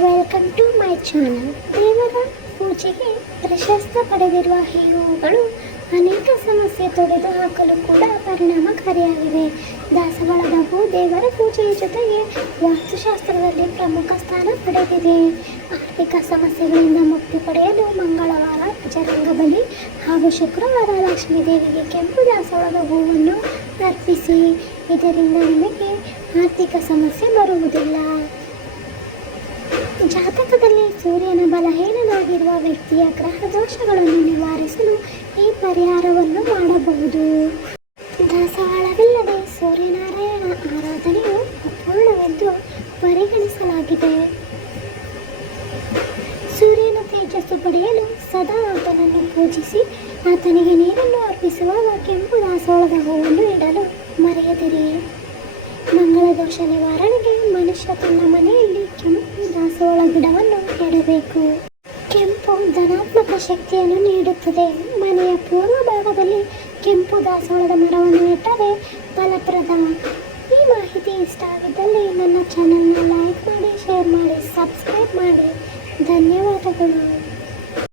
Welcome to my channel. ದೇವರ ಪೂಜೆಗೆ ಪ್ರಶಸ್ತಿ ಪಡೆದಿರುವ ಈ ಹೂವುಗಳು ಅನೇಕ ಸಮಸ್ಯೆ ತೊಡೆದು ಹಾಕಲು ಕೂಡ ಪರಿಣಾಮಕಾರಿಯಾಗಿವೆ. ದಾಸವಾಳದ ಹೂ ದೇವರ ಪೂಜೆಯ ಜೊತೆಗೆ ವಾಸ್ತುಶಾಸ್ತ್ರದಲ್ಲಿ ಪ್ರಮುಖ ಸ್ಥಾನ ಪಡೆದಿದೆ. ಆರ್ಥಿಕ ಸಮಸ್ಯೆಗಳಿಂದ ಮುಕ್ತಿ ಪಡೆಯಲು ಮಂಗಳವಾರ ಬಜರಂಗಬಲಿ ಹಾಗೂ ಶುಕ್ರವಾರ ಲಕ್ಷ್ಮೀ ದೇವಿಗೆ ಕೆಂಪು ದಾಸವಾಳದ ಹೂವನ್ನು ಅರ್ಪಿಸಿ. ಇದರಿಂದ ನಿಮಗೆ ಆರ್ಥಿಕ ಸಮಸ್ಯೆ ಬರುವುದಿಲ್ಲ. ಜಾತಕದಲ್ಲಿ ಸೂರ್ಯನ ಬಲಹೀನನಾಗಿರುವ ವ್ಯಕ್ತಿಯ ಗ್ರಹ ದೋಷಗಳನ್ನು ನಿವಾರಿಸಲು ಈ ಪರಿಹಾರವನ್ನು ಮಾಡಬಹುದು. ದಾಸವಾಳವಿಲ್ಲದೆ ಸೂರ್ಯನಾರಾಯಣ ಆರಾಧನೆಯು ಅಪೂರ್ಣವೆಂದು ಪರಿಗಣಿಸಲಾಗಿದೆ. ಸೂರ್ಯನ ತೇಜಸ್ಸು ಪಡೆಯಲು ಸದಾ ಆತನನ್ನು ಪೂಜಿಸಿ ಆತನಿಗೆ ನೀರನ್ನು ಅರ್ಪಿಸುವಾಗ ಕೆಂಪು ದಾಸವಾಳದ ಹೂವನ್ನು ಇಡಲು ಮರೆಯದಿರಿ. ಮಂಗಳ ದೋಷ ನಿವಾರಣೆಗೆ ಮನುಷ್ಯ ತನ್ನ ಮನೆಯಲ್ಲಿ ಕೆಂಪು ದಾಸವಾಳ ಗಿಡವನ್ನು ನೆಡಬೇಕು. ಕೆಂಪು ಧನಾತ್ಮಕ ಶಕ್ತಿಯನ್ನು ನೀಡುತ್ತದೆ. ಮನೆಯ ಪೂರ್ವ ಭಾಗದಲ್ಲಿ ಕೆಂಪು ದಾಸವಾಳದ ಮರವನ್ನು ನೆಟ್ಟರೆ ಫಲಪ್ರದ. ಈ ಮಾಹಿತಿ ಇಷ್ಟ ಆಗಿದ್ದಲ್ಲಿ ನನ್ನ ಚಾನಲ್ನ ಲೈಕ್ ಮಾಡಿ, ಶೇರ್ ಮಾಡಿ, ಸಬ್ಸ್ಕ್ರೈಬ್ ಮಾಡಿ. ಧನ್ಯವಾದಗಳು.